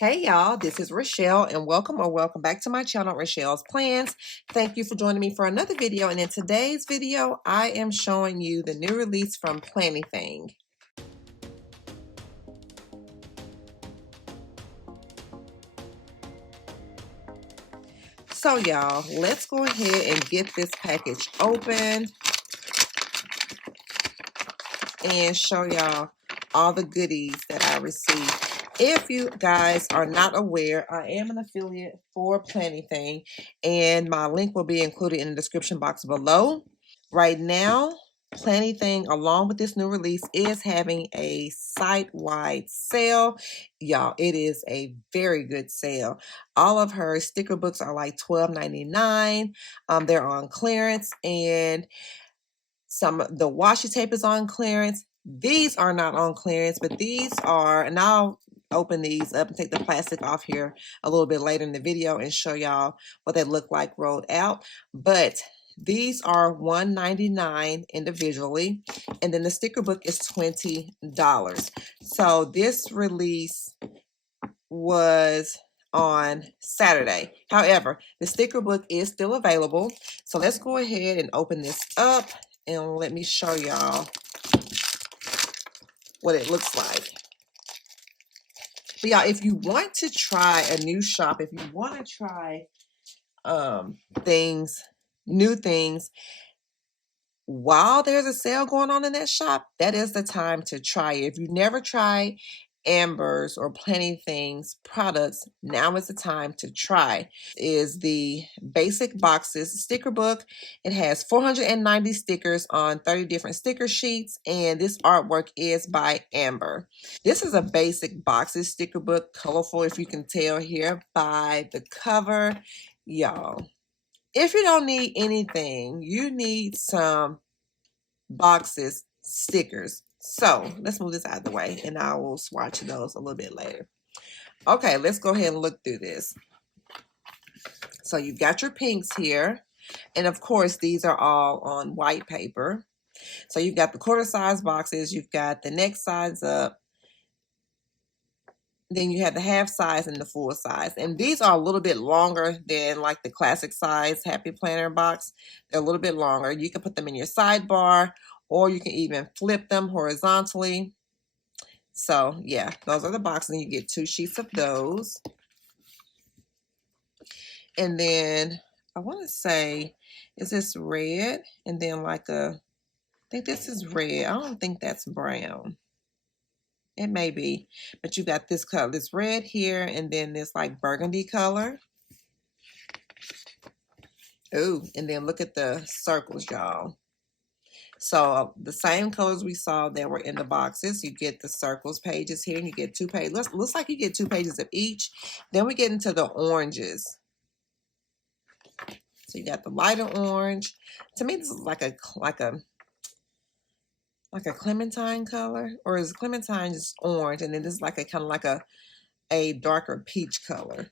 Hey y'all, this is Rachelle and welcome back to my channel, Rachelle's Plans. Thank you for joining me for another video, and in today's video I am showing you the new release from planything. So y'all, let's go ahead and get this package open and show y'all all the goodies that I received. If you guys are not aware, I am an affiliate for planything, and my link will be included in the description box below. Right now, planything, along with this new release, is having a site-wide sale. Y'all, it is a very good sale. All of her sticker books are like $12.99. They're on clearance, and the washi tape is on clearance. These are not on clearance, but these are, and I'll open these up and take the plastic off here a little bit later in the video and show y'all what they look like rolled out. But these are $1.99 individually, and then the sticker book is $20. So this release was on Saturday. However, the sticker book is still available. So let's go ahead and open this up and let me show y'all what it looks like. But y'all, if you want to try a new shop, if you want to try new things, while there's a sale going on in that shop, that is the time to try it. If you've never tried Amber's or planything's products, now is the time to try. Is the basic boxes sticker book. It has 490 stickers on 30 different sticker sheets, and this artwork is by Amber. This is a basic boxes sticker book, colorful, if you can tell here by the cover. Y'all, if you don't need anything, you need some boxes stickers. So let's move this out of the way and I will swatch those a little bit later. Okay, let's go ahead and look through this. So you've got your pinks here, and of course these are all on white paper. So you've got the quarter size boxes, you've got the next size up, then you have the half size and the full size, and these are a little bit longer than like the classic size Happy Planner box. They're a little bit longer. You can put them in your sidebar, or you can even flip them horizontally. So yeah, those are the boxes, and you get 2 sheets of those. And then I want to say, is this red? And then like I think this is red. I don't think that's brown. It may be, but you got this color, this red here, and then this like burgundy color. Ooh, and then look at the circles, y'all. So the same colors we saw that were in the boxes, you get the circles pages here, and you get 2 pages. Looks like you get 2 pages of each. Then we get into the oranges. So you got the lighter orange. To me, this is like a clementine color, or is clementine just orange? And then this is like a kind of like a darker peach color.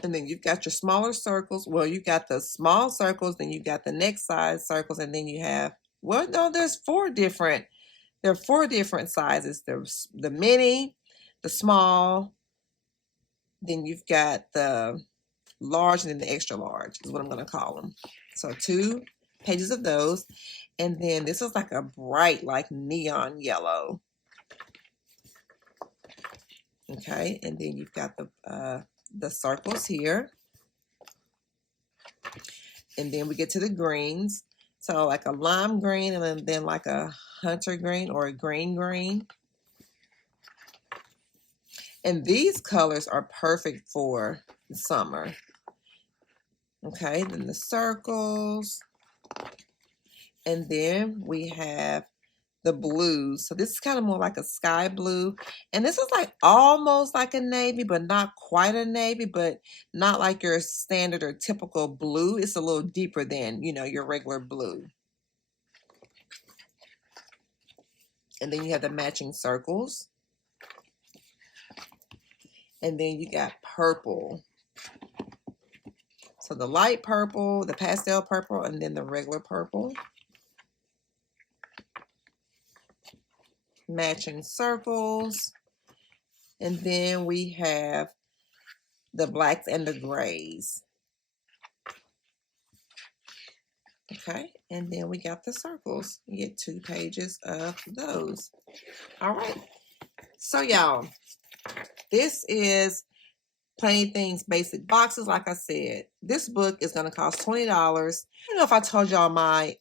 And then you've got your smaller circles. Well, you got the small circles, then you got the next size circles, and then you have, well, no, there are 4 different sizes. There's the mini, the small, then you've got the large, and then the extra large is what I'm going to call them. So 2 pages of those. And then this is like a bright, like neon yellow. Okay, and then you've got the circles here. And then we get to the greens. So like a lime green, and then like a hunter green or a green. And these colors are perfect for the summer. Okay, then the circles. And then we have the blues. So this is kind of more like a sky blue. And this is like almost like a navy, but not quite a navy, but not like your standard or typical blue. It's a little deeper than, you know, your regular blue. And then you have the matching circles. And then you got purple. So the light purple, the pastel purple, and then the regular purple. Matching circles. And then we have the blacks and the grays. Okay, and then we got the circles. You get 2 pages of those. All right, so y'all, this is Playthings Basic Boxes. Like I said, this book is going to cost $20. I don't know if I told y'all my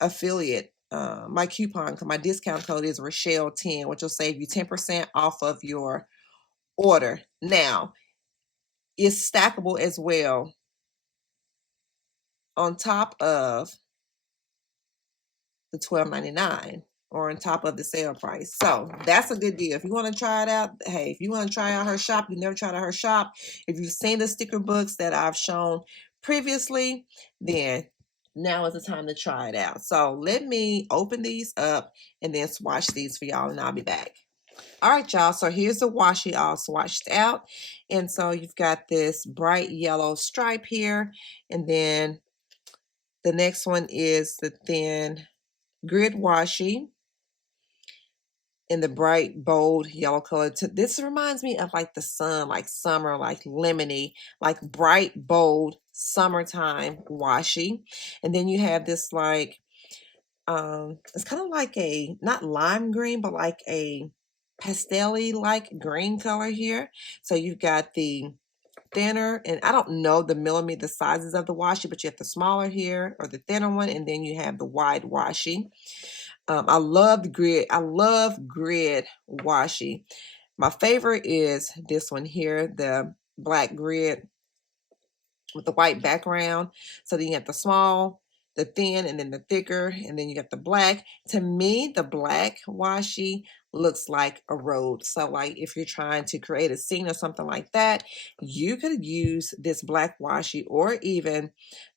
affiliate, my coupon, my discount code is Rachelle10, which will save you 10% off of your order. Now, it's stackable as well on top of the $12.99 or on top of the sale price. So that's a good deal. If you want to try it out, hey, if you want to try out her shop, you never tried out her shop, if you've seen the sticker books that I've shown previously, then now is the time to try it out. So let me open these up and then swatch these for y'all, and I'll be back. All right, y'all, so here's the washi all swatched out. And so you've got this bright yellow stripe here, and then the next one is the thin grid washi in the bright, bold yellow color. This reminds me of like the sun, like summer, like lemony, like bright, bold summertime washi. And then you have this like, it's kind of like a, not lime green, but like a pastel-y like green color here. So you've got the thinner, and I don't know the millimeter, the sizes of the washi, but you have the smaller here or the thinner one, and then you have the wide washi. I love the grid. I love grid washi. My favorite is this one here, the black grid with the white background. So then you have the small, the thin, and then the thicker, and then you got the black. To me, the black washi looks like a road. So like if you're trying to create a scene or something like that, you could use this black washi or even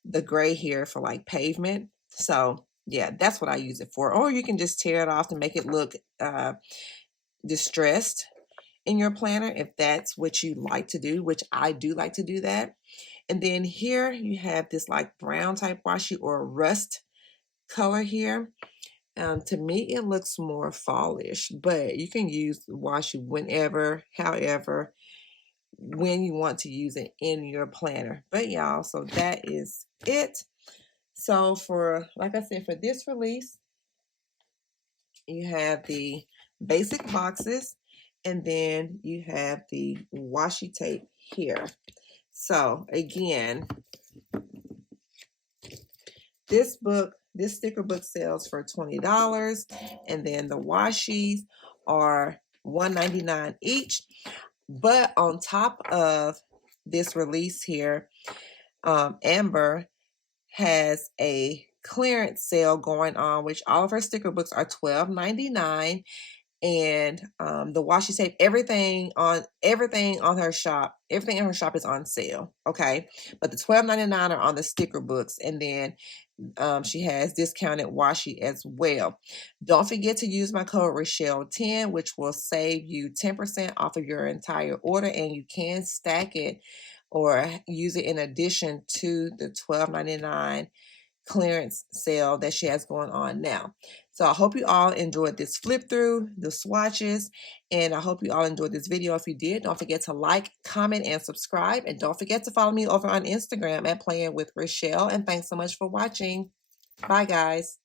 the gray here for like pavement. So yeah, that's what I use it for. Or you can just tear it off to make it look distressed in your planner if that's what you like to do, which I do like to do that. And then here you have this like brown type washi or rust color here. To me, it looks more fallish, but you can use washi whenever, however, when you want to use it in your planner. But y'all, so that is it. So for, like I said, for this release, you have the basic boxes, and then you have the washi tape here. So again, this sticker book sells for $20, and then the washis are $1.99 each. But on top of this release here, Amber has a clearance sale going on, which all of her sticker books are $12.99, and the washi tape, everything in her shop is on sale. Okay, but the $12.99 are on the sticker books, and then she has discounted washi as well. Don't forget to use my code Rachelle10, which will save you 10% off of your entire order, and you can stack it or use it in addition to the $12.99 clearance sale that she has going on now. So I hope you all enjoyed this flip through, the swatches, and I hope you all enjoyed this video. If you did, don't forget to like, comment, and subscribe, and don't forget to follow me over on Instagram at Playing with Rachelle. And thanks so much for watching. Bye, guys.